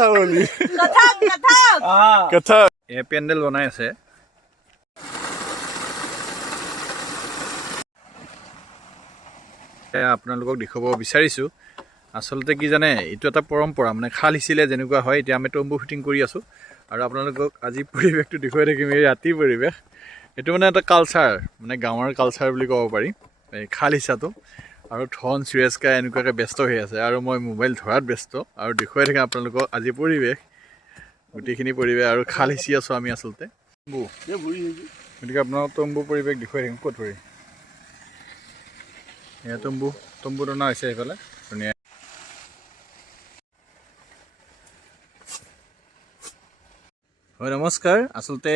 কথা বলি কথা এই পেণ্ডেল বনাই আছে আপোনালোকক দেখুৱাব বিচাৰিছোঁ আচলতে কি জানে এইটো এটা পৰম্পৰা মানে খাল সিঁচিলে যেনেকুৱা হয় এতিয়া আমি তম্বু ফিটিং কৰি আছোঁ আৰু আপোনালোকক আজি পৰিৱেশটো দেখুৱাই থাকিম এই ৰাতিৰ পৰিৱেশ এইটো মানে এটা কালচাৰ মানে গাঁৱৰ কালচাৰ বুলি ক'ব পাৰি এই খাল সিঁচাটো আৰু ধন সুৰেশকা এনেকুৱাকৈ ব্যস্ত হৈ আছে আৰু মই মোবাইল ধৰাত ব্যস্ত আৰু দেখুৱাই থাকিম আপোনালোকক আজি পৰিৱেশ গোটেইখিনি পৰিৱেশ আৰু খাল সিঁচি আছোঁ আমি আচলতে গতিকে আপোনালোকক তম্বু পৰিৱেশ দেখুৱাই থাকিম ক'ত ধৰি এয়া তম্বু টনা হৈছে সেইফালে ধুনীয়া হয় নমস্কাৰ আচলতে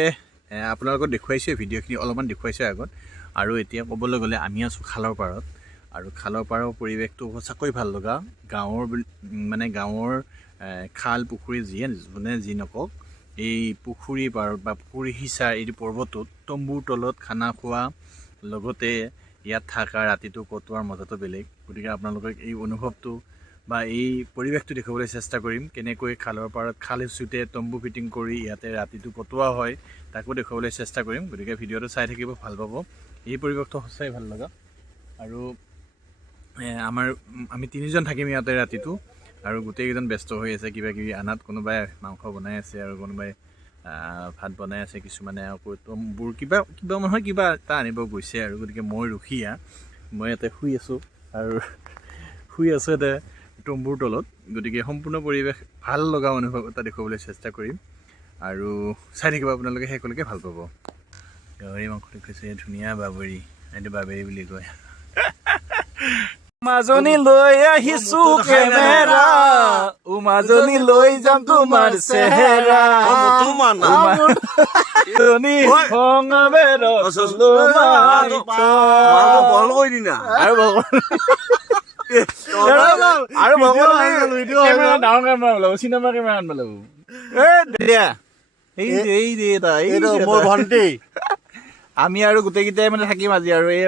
আপোনালোকক দেখুৱাইছোঁ ভিডিঅ'খিনি অলপমান দেখুৱাইছোঁ আগত আৰু এতিয়া ক'বলৈ গ'লে আমি আছোঁ খালৰ পাৰত আৰু খালৰ পাৰৰ পৰিৱেশটো সঁচাকৈ ভাল লগা গাঁৱৰ মানে গাঁৱৰ খাল পুখুৰী যিয়ে মানে যি নকওক এই পুখুৰী পাৰত বা পুখুৰী সিঁচা এই পৰ্বতটোত তম্বুৰ তলত খানা খোৱা লগতে ইয়াত থকা ৰাতিটো কটোৱাৰ মজাটো বেলেগ গতিকে আপোনালোকক এই অনুভৱটো বা এই পৰিৱেশটো দেখুৱাবলৈ চেষ্টা কৰিম কেনেকৈ খালৰ পাৰত খাল সিঁচোতে তম্বু ফিটিং কৰি ইয়াতে ৰাতিটো কটোৱা হয় তাকো দেখুৱাবলৈ চেষ্টা কৰিম গতিকে ভিডিঅ'টো চাই থাকিব ভাল পাব এই পৰিৱেশটো সঁচাই ভাল লগা আৰু আমি তিনিজন থাকিম ইয়াতে ৰাতিটো আৰু গোটেইকেইজন ব্যস্ত হৈ আছে কিবা কিবি আনাত কোনোবাই মাংস বনাই আছে আৰু কোনোবাই ভাত বনাই আছে কিছুমানে আকৌ তম্বুৰ কিবা নহয় কিবা এটা আনিব গৈছে আৰু গতিকে মই ৰখীয়া মই ইয়াতে শুই আছোঁ ইয়াতে তম্বুৰ তলত গতিকে সম্পূৰ্ণ পৰিৱেশ ভাল লগা অনুভৱ এটা দেখুৱাবলৈ চেষ্টা কৰিম আৰু চাই থাকিব আপোনালোকে সকলোকে ভাল পাব গাহৰি মাংসটো কৈছে ধুনীয়া বাবৰি এইটো বাবেৰি বুলি কয় মাজনী লৈ আহিছোঁ কেমেৰা মাজনী লৈ যাম তোমাৰ চেহেৰা চিনেমা কেমেৰা আনব লাগিব আমি আৰু গোটেইকেইটাই মানে থাকিম আজি আৰু এই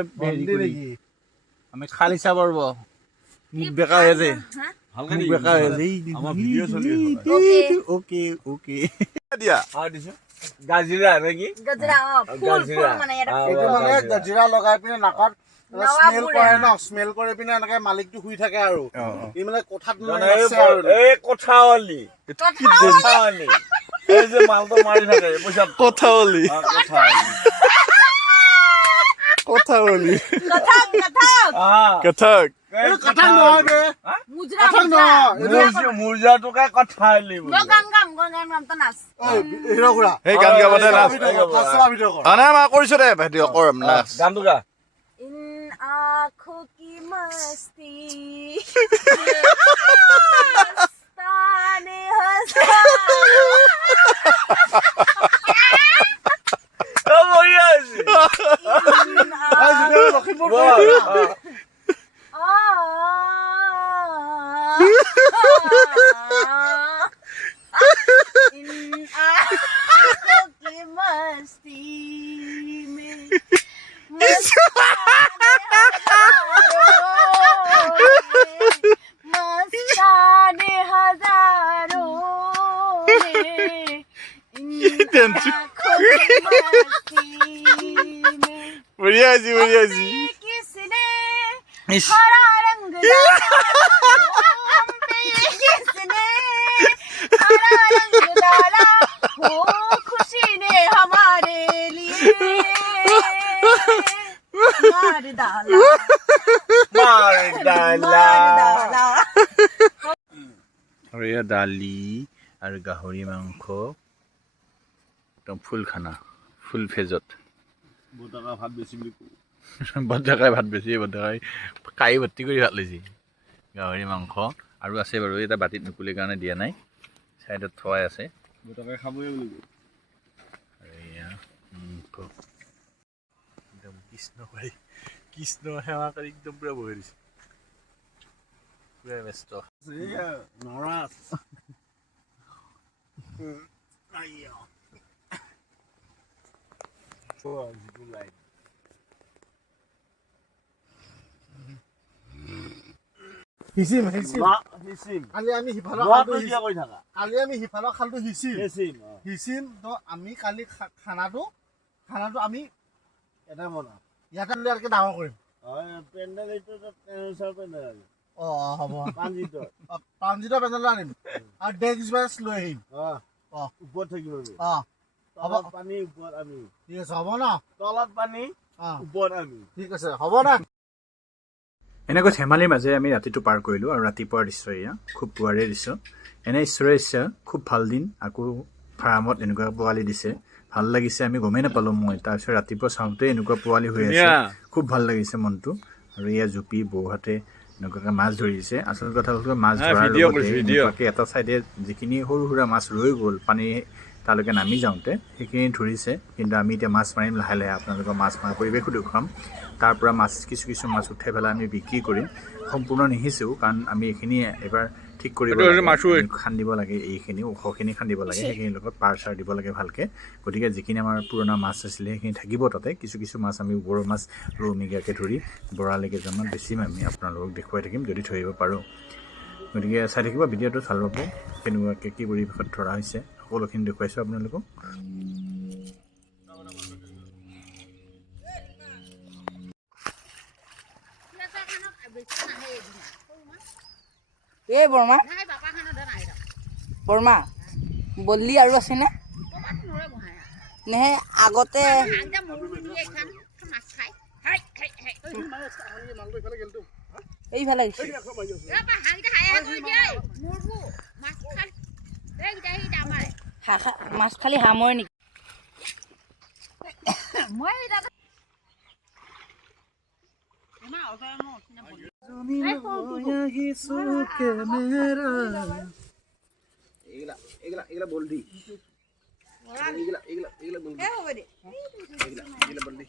আমি খাল হিচাপ পাৰব মোক বেকা হৈ আছে বেকা হৈ আছে অ'কে অ'কে দিয়া গাজিৰা নেকি গাজিৰা লগাই পিনে নাকত স্মেল কৰে ন স্মেল কৰি পিনে এনেকে মালিকটো শুই থাকে আৰু ই মানে কোঠাত এই কোঠাৱলী এই যে মালটো মাৰি থাকে পইচা কোঠাৱলী কোঠাৱলী কথক মুৰ্জাটোকে কথালি কৰিছো দে ভিডিঅ' কৰিম গানটো গা आँखों की मस्ती मस्ताने मस्ती में मस्ताने हजारों बढ़िया जी किसने हरा रंग किसने हरा रंग डाला हो खुशी ने हमारे लिए मार डाला और ये दाली और गाहरी मांस एकदम फुल खाना फुल फेजत बटाका भात बेছি বুলি বটাকাই ভাত বেছি বটাকাই কাই ভৰ্তি কৰি ভাত লৈছি গাহৰি মাংস আৰু আছে বাৰু এটা বাটিত নুকুলিৰ কাৰণে দিয়া নাই সাইডত থোৱাই আছে বটাকাই খাবই বুলি এয়া একদম কৃষ্ণ সেৱা কৰি একদম পুৰা বহি দিছে পুৰা ব্যস্ত নৰাজ আইয়া লাইট হিচিম হিচিম কালি আমি সিফালৰ লোৱাটো খালটো দিয়া কৈ থাকা কালি আমি সিফালৰ খালটো হিচিম হিচিম হিচিম তো আমি কালি খানাটো আমি এটা বনাম ইয়াতে লৈ আৰু ডাঙৰ কৰিম পেণ্ডেল এইটো টেনছৰ পেণ্ডেল হ'ব পাঞ্জিতৰ প্ৰাঞ্জিতৰ পেণ্ডেলটো আনিম আৰু ডেস্ক বেঞ্চ লৈ আহিম ওপৰত থাকিব হ'ব পানী ওপৰত আমি ঠিক আছে হ'ব ন তলত পানী ওপৰত আমি ঠিক আছে হ'ব না এনেকৈ ধেমালিৰ মাজেৰে আমি ৰাতিটো পাৰ কৰিলোঁ আৰু ৰাতিপুৱাৰ দৃশ্য এয়া খুব পুৱাৰে দৃশ্য এনে ঈশ্বৰে ইচ্ছা খুব ভাল দিন আকৌ ফাৰ্মত এনেকুৱা পোৱালি দিছে ভাল লাগিছে আমি গমেই নাপালোঁ মই তাৰপিছত ৰাতিপুৱা চাওঁতে এনেকুৱা পোৱালি হৈ আছে খুব ভাল লাগিছে মনটো আৰু এয়া জুপি বৌহাতে এনেকুৱাকৈ মাছ ধৰিছে আচল কথা হ'ল মাছ ধৰাৰ লগতে এনেকুৱাকৈ এটা ছাইডে যিখিনি সৰু সুৰা মাছ ৰৈ গ'ল পানী তালৈকে নামি যাওঁতে সেইখিনি ধৰিছে কিন্তু আমি এতিয়া মাছ মাৰিম লাহে লাহে আপোনালোকৰ মাছ মৰা পৰিৱেশো দেখুৱাম তাৰ পৰা মাছ কিছু মাছ উঠাই পেলাই আমি বিক্ৰী কৰিম সম্পূৰ্ণ নিশিছোঁ কাৰণ আমি এইখিনি এবাৰ ঠিক কৰিব লাগে খান্দিব লাগে এইখিনি ওখখিনি খান্দিব লাগে সেইখিনিৰ লগত পাৰ চাৰ দিব লাগে ভালকৈ গতিকে যিখিনি আমাৰ পুৰণা মাছ আছিলে সেইখিনি থাকিব তাতে কিছু মাছ আমি বড়ো মাছ ৰৌ মিৰিকাকৈ ধৰি বৰালি কেইজনমান বেছিম আমি আপোনালোকক দেখুৱাই থাকিম যদি ধৰিব পাৰোঁ গতিকে চাই থাকিব ভিডিঅ'টো ভাল পাব কেনেকুৱাকৈ কি পৰিৱেশত ধৰা হৈছে সকলোখিনি দেখুৱাইছোঁ আপোনালোকক এই বৰ্মা বল্লি আৰু আছেনে নেহে আগতে এইফালে মাছ খালি হামৰে নেকি এইগিলা বল্ডি এইগিলা বল্ডি